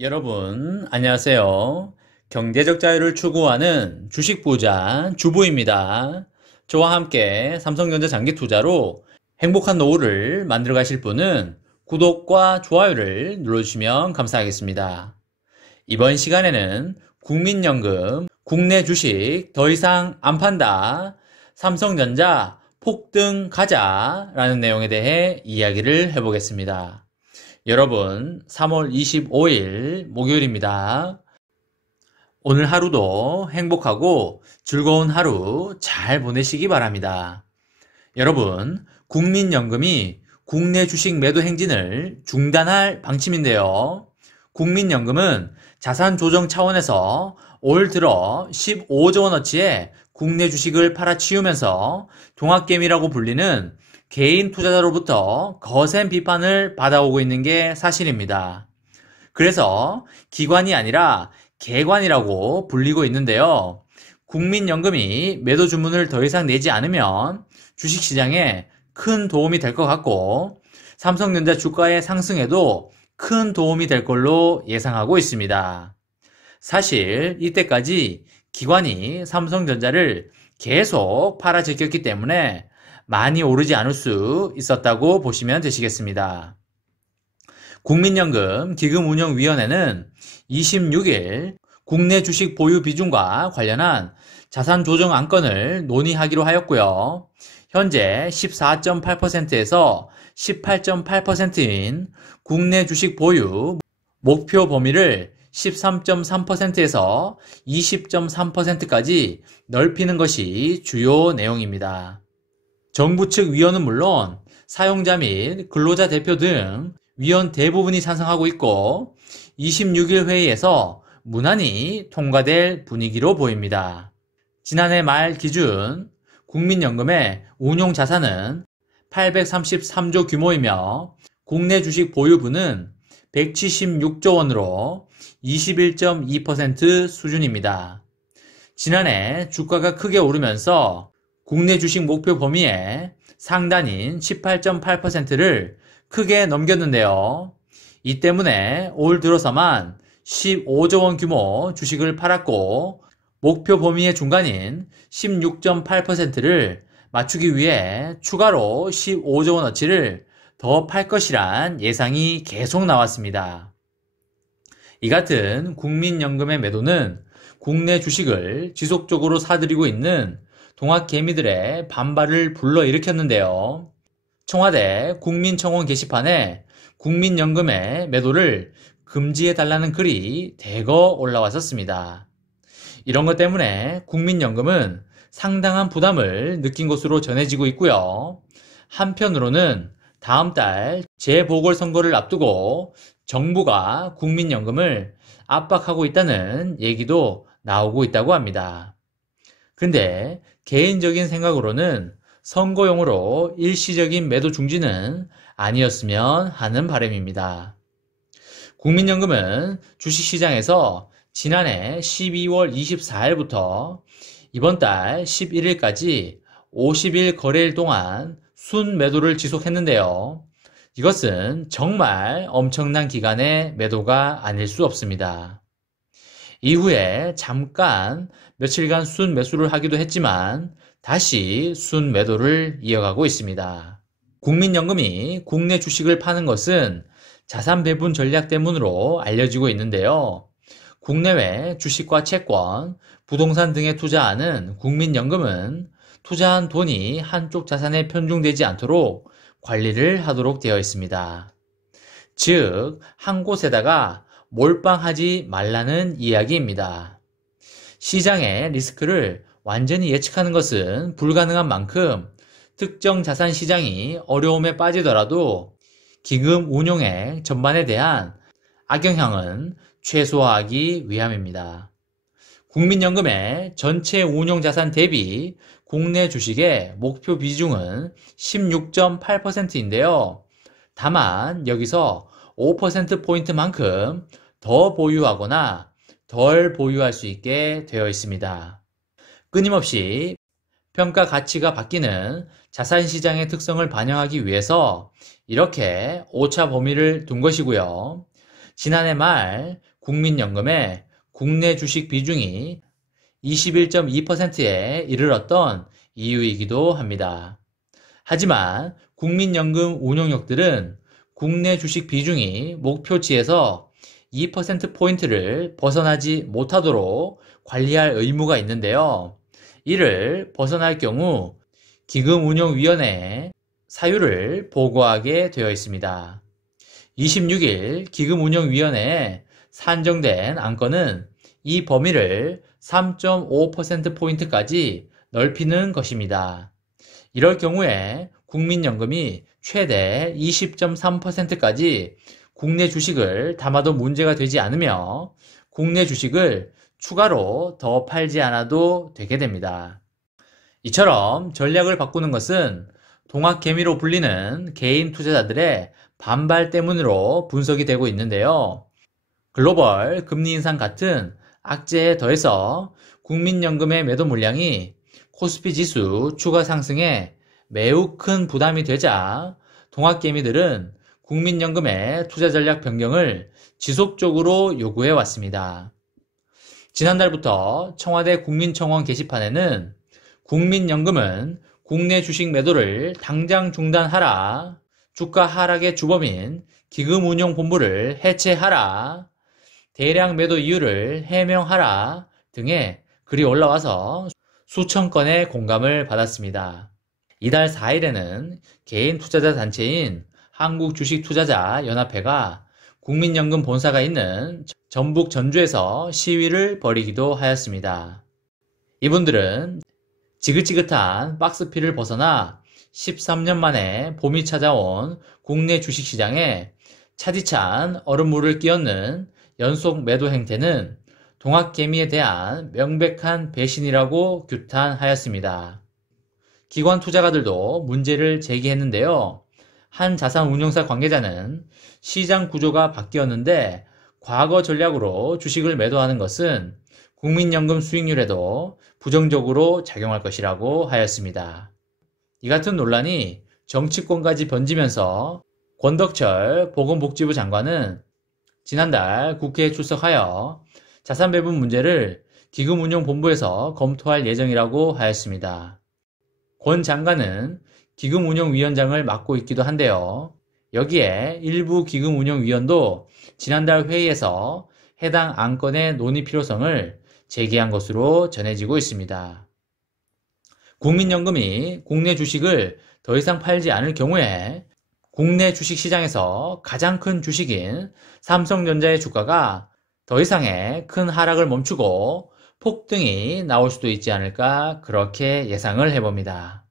여러분, 안녕하세요. 경제적 자유를 추구하는 주식 부자 주부입니다. 저와 함께 삼성전자 장기 투자로 행복한 노후를 만들어 가실 분은 구독과 좋아요를 눌러주시면 감사하겠습니다. 이번 시간에는 국민연금, 국내 주식 더 이상 안 판다, 삼성전자 폭등 가자라는 내용에 대해 이야기를 해보겠습니다. 여러분, 3월 25일 목요일입니다. 오늘 하루도 행복하고 즐거운 하루 잘 보내시기 바랍니다. 여러분, 국민연금이 국내 주식 매도 행진을 중단할 방침인데요. 국민연금은 자산 조정 차원에서 올 들어 15조 원어치의 국내 주식을 팔아치우면서 동학개미라고 불리는 개인 투자자로부터 거센 비판을 받아오고 있는 게 사실입니다. 그래서 기관이 아니라 개관이라고 불리고 있는데요. 국민연금이 매도 주문을 더 이상 내지 않으면 주식시장에 큰 도움이 될 것 같고 삼성전자 주가의 상승에도 큰 도움이 될 걸로 예상하고 있습니다. 사실 이때까지 기관이 삼성전자를 계속 팔아 제꼈기 때문에 많이 오르지 않을 수 있었다고 보시면 되시겠습니다. 국민연금 기금운용위원회는 26일 국내 주식 보유 비중과 관련한 자산 조정 안건을 논의하기로 하였고요. 현재 14.8%에서 18.8%인 국내 주식 보유 목표 범위를 13.3%에서 20.3%까지 넓히는 것이 주요 내용입니다. 정부 측 위원은 물론 사용자 및 근로자 대표 등 위원 대부분이 찬성하고 있고 26일 회의에서 무난히 통과될 분위기로 보입니다. 지난해 말 기준 국민연금의 운용 자산은 833조 규모이며 국내 주식 보유분은 176조 원으로 21.2% 수준입니다. 지난해 주가가 크게 오르면서 국내 주식 목표 범위의 상단인 18.8%를 크게 넘겼는데요. 이 때문에 올 들어서만 15조 원 규모 주식을 팔았고 목표 범위의 중간인 16.8%를 맞추기 위해 추가로 15조 원어치를 더 팔 것이란 예상이 계속 나왔습니다. 이 같은 국민연금의 매도는 국내 주식을 지속적으로 사들이고 있는 동학개미들의 반발을 불러일으켰는데요. 청와대 국민청원 게시판에 국민연금의 매도를 금지해달라는 글이 대거 올라왔었습니다. 이런 것 때문에 국민연금은 상당한 부담을 느낀 것으로 전해지고 있고요. 한편으로는 다음 달 재보궐선거를 앞두고 정부가 국민연금을 압박하고 있다는 얘기도 나오고 있다고 합니다. 근데 개인적인 생각으로는 선거용으로 일시적인 매도 중지는 아니었으면 하는 바람입니다. 국민연금은 주식시장에서 지난해 12월 24일부터 이번 달 11일까지 50일 거래일 동안 순 매도를 지속했는데요. 이것은 정말 엄청난 기간의 매도가 아닐 수 없습니다. 이후에 잠깐 며칠간 순 매수를 하기도 했지만 다시 순 매도를 이어가고 있습니다. 국민연금이 국내 주식을 파는 것은 자산 배분 전략 때문으로 알려지고 있는데요. 국내외 주식과 채권, 부동산 등에 투자하는 국민연금은 투자한 돈이 한쪽 자산에 편중되지 않도록 관리를 하도록 되어 있습니다. 즉, 한 곳에다가 몰빵하지 말라는 이야기입니다. 시장의 리스크를 완전히 예측하는 것은 불가능한 만큼 특정 자산 시장이 어려움에 빠지더라도 기금 운용액 전반에 대한 악영향은 최소화하기 위함입니다. 국민연금의 전체 운용 자산 대비 국내 주식의 목표 비중은 16.8%인데요. 다만 여기서 5%포인트만큼 더 보유하거나 덜 보유할 수 있게 되어 있습니다. 끊임없이 평가 가치가 바뀌는 자산시장의 특성을 반영하기 위해서 이렇게 오차 범위를 둔 것이고요. 지난해 말 국민연금의 국내 주식 비중이 21.2%에 이르렀던 이유이기도 합니다. 하지만 국민연금 운용력들은 국내 주식 비중이 목표치에서 2%포인트를 벗어나지 못하도록 관리할 의무가 있는데요. 이를 벗어날 경우 기금운용위원회에 사유를 보고하게 되어 있습니다. 26일 기금운용위원회에 산정된 안건은 이 범위를 3.5%포인트까지 넓히는 것입니다. 이럴 경우에 국민연금이 최대 20.3%까지 국내 주식을 담아도 문제가 되지 않으며 국내 주식을 추가로 더 팔지 않아도 되게 됩니다. 이처럼 전략을 바꾸는 것은 동학개미로 불리는 개인 투자자들의 반발 때문으로 분석이 되고 있는데요. 글로벌 금리 인상 같은 악재에 더해서 국민연금의 매도 물량이 코스피 지수 추가 상승에 매우 큰 부담이 되자 동학개미들은 국민연금의 투자 전략 변경을 지속적으로 요구해 왔습니다. 지난달부터 청와대 국민청원 게시판에는 국민연금은 국내 주식 매도를 당장 중단하라, 주가 하락의 주범인 기금운용본부를 해체하라, 대량 매도 이유를 해명하라 등의 글이 올라와서 수천 건의 공감을 받았습니다. 이달 4일에는 개인 투자자 단체인 한국주식투자자연합회가 국민연금 본사가 있는 전북 전주에서 시위를 벌이기도 하였습니다. 이분들은 지긋지긋한 박스피를 벗어나 13년 만에 봄이 찾아온 국내 주식시장에 차디찬 얼음물을 끼얹는 연속 매도 행태는 동학개미에 대한 명백한 배신이라고 규탄하였습니다. 기관 투자가들도 문제를 제기했는데요. 한 자산운용사 관계자는 시장 구조가 바뀌었는데 과거 전략으로 주식을 매도하는 것은 국민연금 수익률에도 부정적으로 작용할 것이라고 하였습니다. 이 같은 논란이 정치권까지 번지면서 권덕철 보건복지부 장관은 지난달 국회에 출석하여 자산배분 문제를 기금운용본부에서 검토할 예정이라고 하였습니다. 권 장관은 기금운용위원장을 맡고 있기도 한데요. 여기에 일부 기금운용위원도 지난달 회의에서 해당 안건의 논의 필요성을 제기한 것으로 전해지고 있습니다. 국민연금이 국내 주식을 더 이상 팔지 않을 경우에 국내 주식시장에서 가장 큰 주식인 삼성전자의 주가가 더 이상의 큰 하락을 멈추고 폭등이 나올 수도 있지 않을까 그렇게 예상을 해봅니다.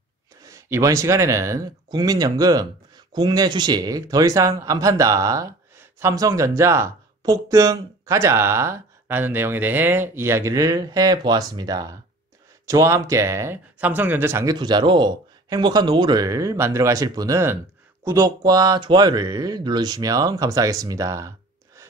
이번 시간에는 국민연금 국내 주식 더 이상 안 판다, 삼성전자 폭등 가자 라는 내용에 대해 이야기를 해보았습니다. 저와 함께 삼성전자 장기투자로 행복한 노후를 만들어 가실 분은 구독과 좋아요를 눌러주시면 감사하겠습니다.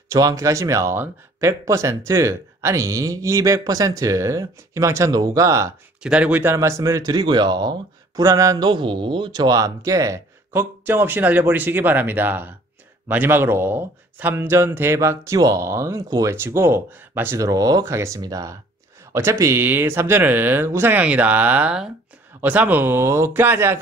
저와 함께 가시면 100% 아니 200% 희망찬 노후가 기다리고 있다는 말씀을 드리고요. 불안한 노후 저와 함께 걱정 없이 날려버리시기 바랍니다. 마지막으로 3전 대박 기원 구호 외치고 마치도록 하겠습니다. 어차피 3전은 우상향이다. 사무 가자.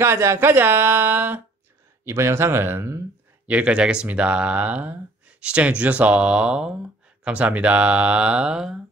이번 영상은 여기까지 하겠습니다. 시청해주셔서 감사합니다.